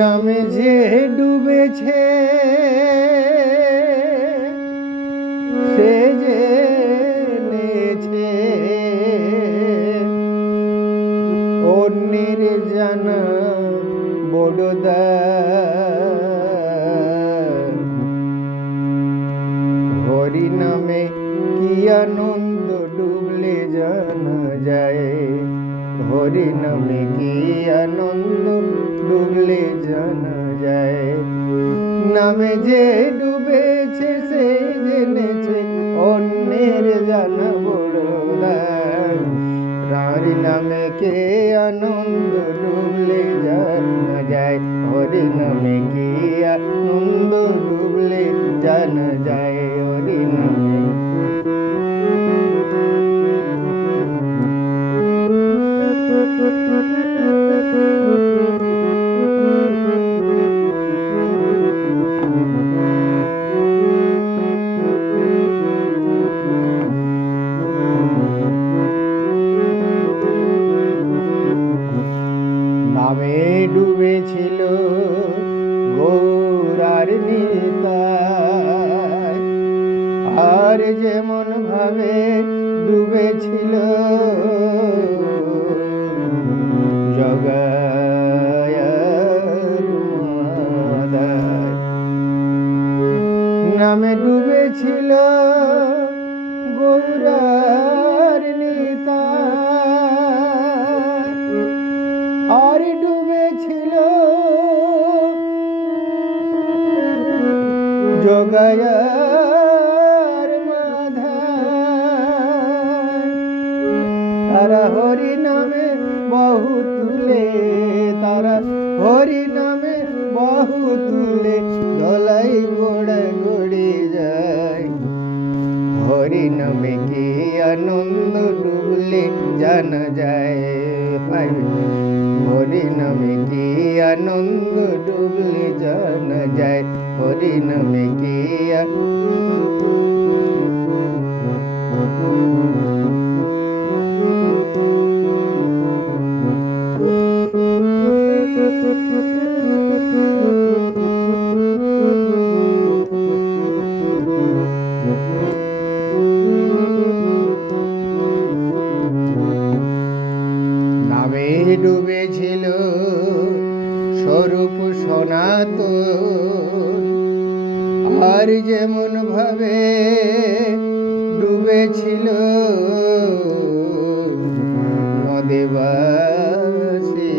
নামে যে ডুবেছে সে জেনেছে অন্যের জানা বড় দায়। হরি নামে কি আনন্দ ডুবলে জানা যায়, হরি নামে কি আনন্দ ডুবলে জানা যায়। নামে যে ডুবেছে সে জেনেছে অন্যের জানা বড় দায়। হরি নামে কে আনন্দ ডুবলে জানা যায়, হরি নামে কি আনন্দ ডুবলে জানা যায়। হরি নামে নামে ডুবেছিল গৌরার নিতাই, আর যেমন ভাবে ডুবেছিল জগায়ের মাদাই। নামে ডুবেছিল গৌরার নিতাই, আর ডুবেছিল জগায়ের মাধাই। তারা হরি নামে বহু তুলে, তারা হরি নামে বহু তুলে দলাই গোড়া গড়ি যায়। হরি নামে কি আনন্দ ডুবলে জানা যায়, হরি নামে কি আনন্দ ডুবলে জানা যায়। হরি নামে কি নামে ডুবেছিল স্বরূপ সনাতন, আর যেমন ভাবে ডুবেছিল নদেবাসী।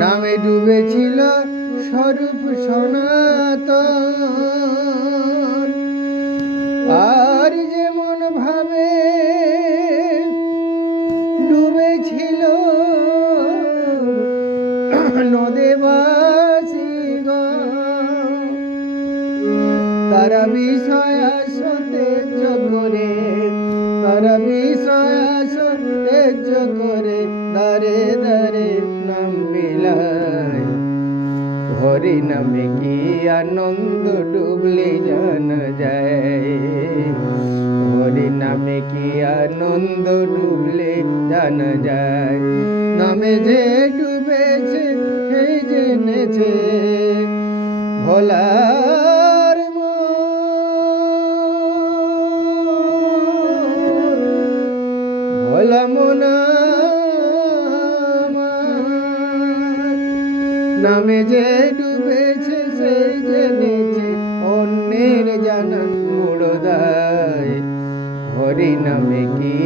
নামে ডুবেছিল স্বরূপ সনাতন, আর যেমন ভাবে ডুবেছিল নদেবাসীগণ। তারা বিষয়াস তেজ করে, তারা বিষয়াস তেজ করে দারে দারে নাম বিলায়। হরি নামে কি আনন্দ ডুবলে জানা যায়, হরি নামে কি আনন্দ ডুবলে জানা যায়। নামে যে ডুবেছে সেই জেনেছে ভোলার ভোলা মোনা। নামে যে ডুবেছে সে জেনেছে অন্যের জানা বড় দায়। হরি নামে কি